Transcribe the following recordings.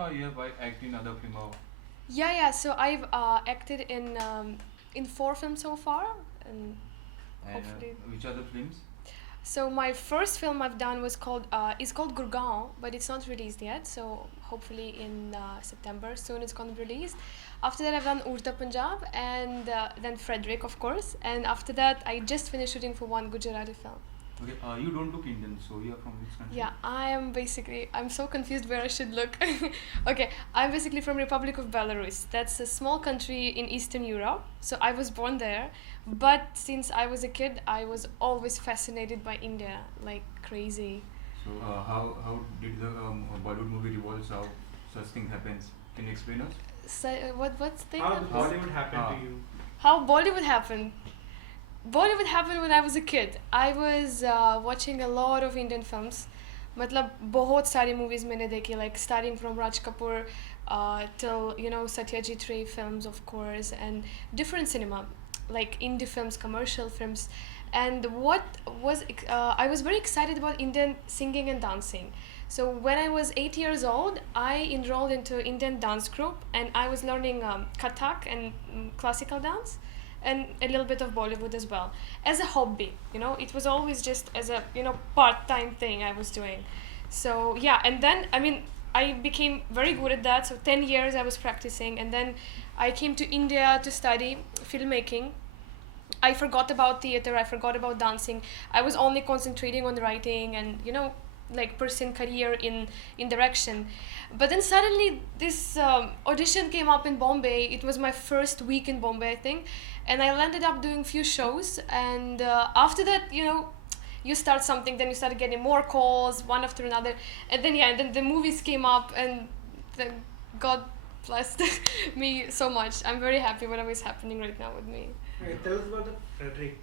or you have acted in other film? Or Yeah. So I've acted in 4 films so far, and and hopefully. which other films? So my first film I've done was called is called Gurgaon, but it's not released yet. So hopefully in September soon it's gonna be released. After that I've done Udta Punjab and then Fredrick, of course. And after that I just finished shooting for one Gujarati film. Okay, you don't look Indian, so you are from which country? Yeah, I'm so confused where I should look. Okay, I'm basically from Republic of Belarus. That's a small country in Eastern Europe. So I was born there, but since I was a kid, I was always fascinated by India, like crazy. So how did the Bollywood movie revolves? How such thing happens? Can you explain us? So what's the thing? How that- Bollywood happened to you? How Bollywood happened? Bollywood happened when I was a kid. I was watching a lot of Indian films. मतलब बहुत सारी movies मैंने देखी, like starting from Raj Kapoor till Satyajit Ray films, of course, and different cinema, like indie films, commercial films. And what was I was very excited about Indian singing and dancing. So when I was 8 years old, I enrolled into Indian dance group, and I was learning Kathak and classical dance, and a little bit of Bollywood as well, as a hobby. It was always just as a part-time thing I was doing. So yeah, and then I became very good at that. So 10 years I was practicing, and then I came to India to study filmmaking. I forgot about theater, I forgot about dancing. I was only concentrating on writing and like pursuing career in direction. But then suddenly this audition came up in Bombay. It was my first week in Bombay, I think, and I ended up doing few shows. And after that, you start something, then you start getting more calls one after another, and then the movies came up, and God blessed me so much. I'm very happy whatever is happening right now with me. Okay, tell us about the Fredrick.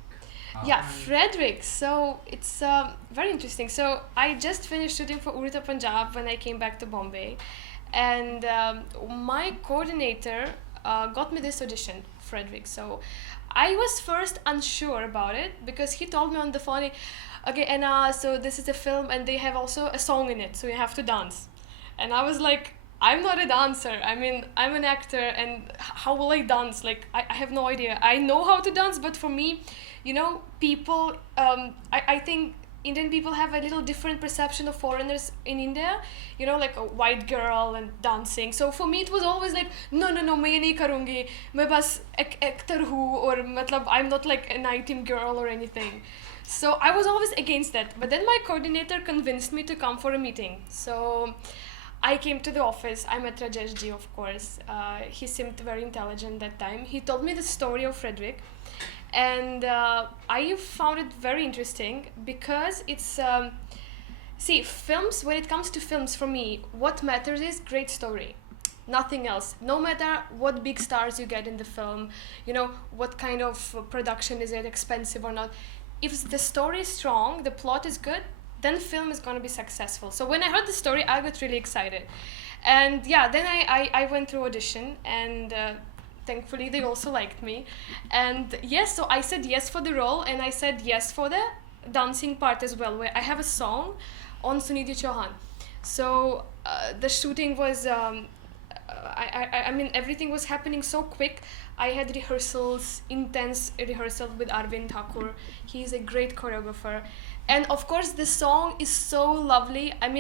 Yeah, Fredrick. So it's very interesting. So I just finished shooting for Udta Punjab when I came back to Bombay, and my coordinator got me this audition, Fredrick. So I was first unsure about it because he told me on the phone, okay, and so this is a film and they have also a song in it, so you have to dance. And I was like, I'm not a dancer. I'm an actor, and how will I dance? Like, I have no idea. I know how to dance, but for me, people, I think Indian people have a little different perception of foreigners in India, like a white girl and dancing. So for me, it was always like, no, मैं ये नहीं करूँगी, मैं बस एक actor हूँ, और मतलब I'm not like a night team girl or anything. So I was always against that. But then my coordinator convinced me to come for a meeting. So I came to the office. I met Rajesh ji, of course. He seemed very intelligent that time. He told me the story of Fredrick, and I found it very interesting because it's see, films, when it comes to films, for me, what matters is great story, nothing else. No matter what big stars you get in the film, what kind of production is it, expensive or not, if the story is strong, the plot is good, then film is going to be successful. So when I heard the story, I got really excited. And yeah, then I went through audition, and thankfully they also liked me. And yes, so I said yes for the role, and I said yes for the dancing part as well, where I have a song on Sunidhi Chauhan. So the shooting was everything was happening so quick. I had rehearsals, intense rehearsal with Arvind Thakur. He's a great choreographer, and of course the song is so lovely. I'm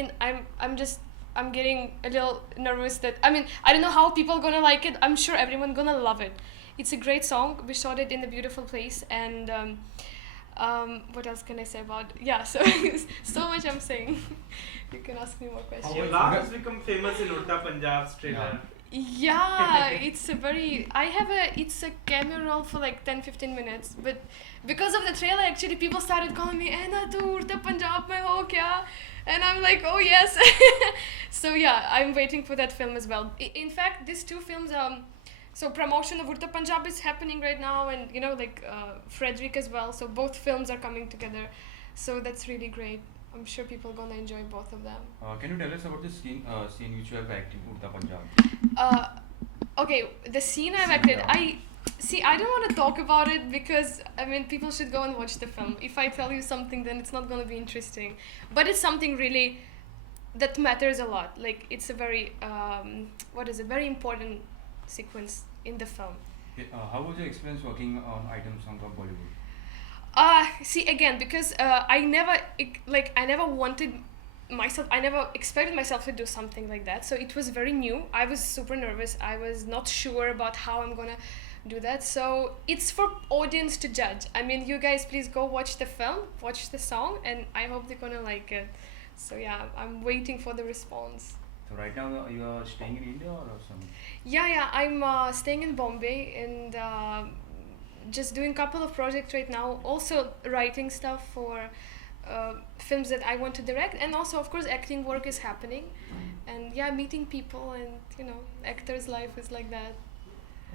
getting a little nervous that I don't know how people gonna like it. I'm sure everyone gonna love it. It's a great song. We shot it in a beautiful place, and what else can I say about? Yeah, so so much I'm saying. You can ask me more questions. Your laugh has become famous in Udta Punjab's trailer. Yeah, it's a cameo role for like 10-15 minutes, but because of the trailer, actually people started calling me, "Anna, tu Udta Punjab mein ho kya?" And I'm like, "Oh yes." So yeah, I'm waiting for that film as well. In fact, these two films, so promotion of Udta Punjab is happening right now, and Fredrick as well. So both films are coming together, so that's really great. I'm sure people are gonna enjoy both of them. Can you tell us about the scene which you have acted in Udta Punjab? Okay, the scene I've acted, I don't want to talk about it because people should go and watch the film. If I tell you something, then it's not going to be interesting. But it's something really that matters a lot. Like it's a very very important sequence in the film. How was your experience working on item song of Bollywood? See again, because I never wanted myself, I never expected myself to do something like that, so it was very new. I was super nervous. I was not sure about how I'm gonna do that, so it's for audience to judge. I mean, you guys please go watch the film, watch the song, and I hope they're gonna like it. So yeah, I'm waiting for the response. So right now you are staying in India or something? Yeah, I'm staying in Bombay and just doing a couple of projects right now. Also writing stuff for films that I want to direct, and also of course acting work is happening. And yeah, meeting people, and you know, actors' life is like that.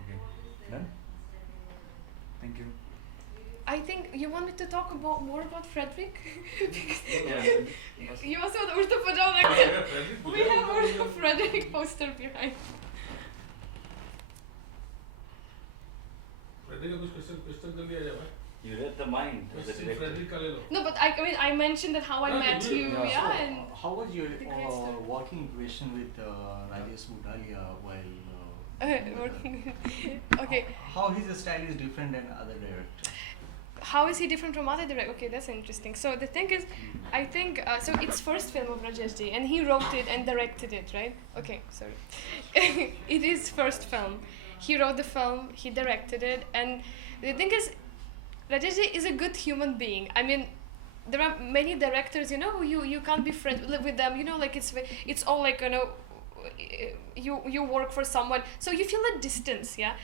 Okay, done. Thank you. I think you want me to talk more about Fredrick? Yeah. You also want Udta Punjab Intraction. We have our Fredrick poster behind. Fredrick का कुछ question कर लिया जाए भाई. You read the mind of the director. Fredrick का ले लो. No, but I mean, I mentioned that how I met you, yeah, and How was your the great story. working equation with Rajesh Budhalia while working. Okay. How his style is different than other directors? How is he different from other directors? Okay, that's interesting. So the thing is, I think so. It's first film of Rajesh ji, and he wrote it and directed it, right? Okay, sorry. It is first film. He wrote the film, he directed it, and the thing is, Rajesh ji is a good human being. I mean, there are many directors, you know, who you can't be friends with them. You know, like it's all like, you know, you work for someone, so you feel a distance, yeah.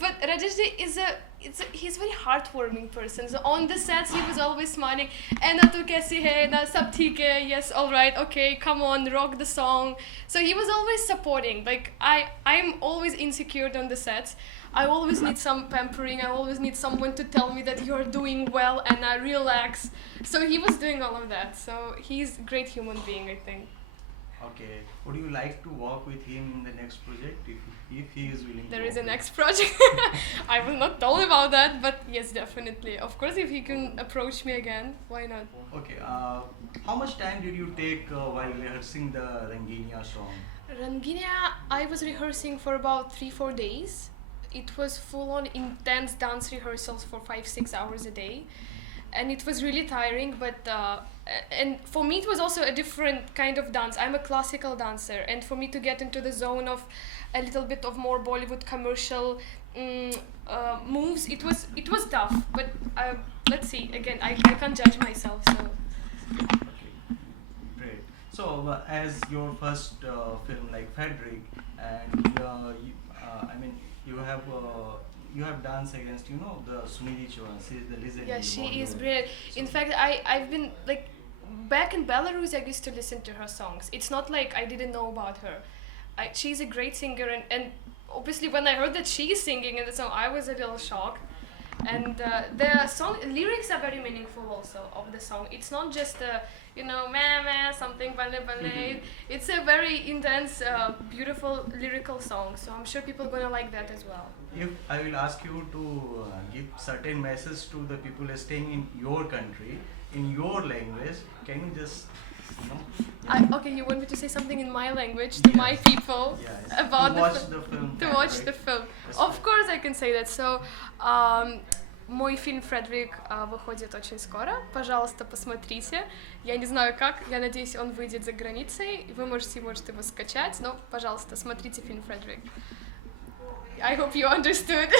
But Rajesh ji he's a very heartwarming person. So on the sets he was always smiling. And na tu kaisi hai? Na sab theek hai? Yes, all right, okay, come on, rock the song. So he was always supporting. Like I'm always insecure on the sets. I always need some pampering. I always need someone to tell me that you're doing well and I relax. So he was doing all of that. So he's a great human being, I think. Okay. Would you like to work with him in the next project if he is willing? There to is a work next project. I will not tell about that, but yes, definitely. Of course, if he can approach me again, why not? Okay. How much time did you take while rehearsing the Ranginia song? Ranginia, I was rehearsing for about 3-4 days. It was full-on intense dance rehearsals for 5-6 hours a day. And it was really tiring, but and for me it was also a different kind of dance. I'm a classical dancer, and for me to get into the zone of a little bit of more Bollywood commercial moves, it was tough. But let's see. Again, I can't judge myself. So. Okay. Great. So as your first film like Fredrick, and I mean you have danced against, you know, the Sunidhi Chauhan. She is the legend. Yeah, in she Bollywood. is brilliant. In fact, I've been like back in Belarus. I used to listen to her songs. It's not like I didn't know about her. She's a great singer, and obviously when I heard that she's singing in the song, I was a little shocked. And the song lyrics are very meaningful also of the song. It's not just you know, meh meh something bale bale. It's a very intense, beautiful lyrical song. So I'm sure people are gonna like that as well. If I will ask you to give certain message to the people staying in your country in your language, can you just, you know? Okay, you want me to say something in my language to my people Yes. about to watch the film. to watch the film. Of course I can say that. So, мой фильм «Фредерик» выходит очень скоро. Пожалуйста, посмотрите. Я не знаю как, я надеюсь, он выйдет за границей. Вы можете его скачать, но, пожалуйста, смотрите фильм «Фредерик». I hope you understood.